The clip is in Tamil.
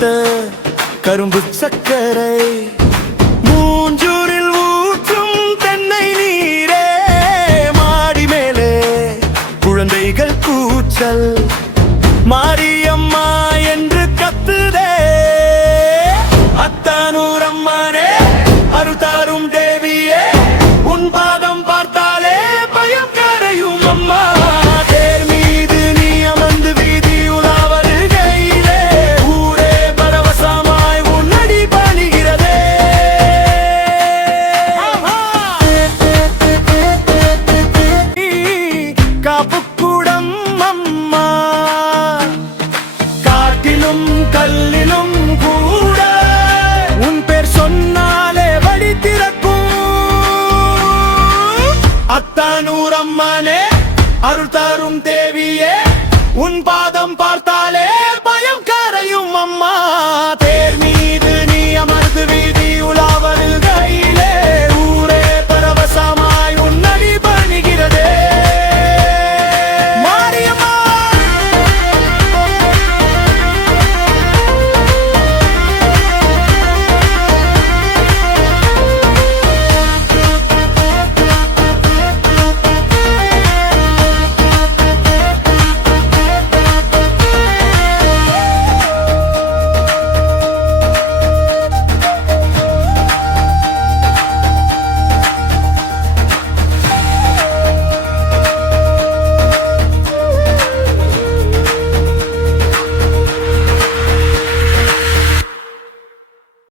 வைத்த கரும்பு சக்கரை, மூஞ்சூரில் ஊற்றும் தென்னை நீரே, மாடி மேலே குழந்தைகள் கூச்சல், மாரியம்மா என்று கத்துதே. அத்தானூரம்மானே அருள்தாரும் தேவியே, உன் பாதம் பார்த்தாலே பயம் கரையும் அம்மா. தேர் மீது நீ அமர்ந்து வீதி உலா வருகையிலே, ஊரே பரவசமாய் உன்னடி பணிகிறதே. காப்புக்கூடம் அம்மா, காட்டிலும் கல்லிலும் கூட உன் பேர் சொன்னாலே வழி திறக்கும். அத்தானூரம்மானே அருள் தரும் தேவியே, உன் பாதம் பார்த்தாலே பயம் கரையும்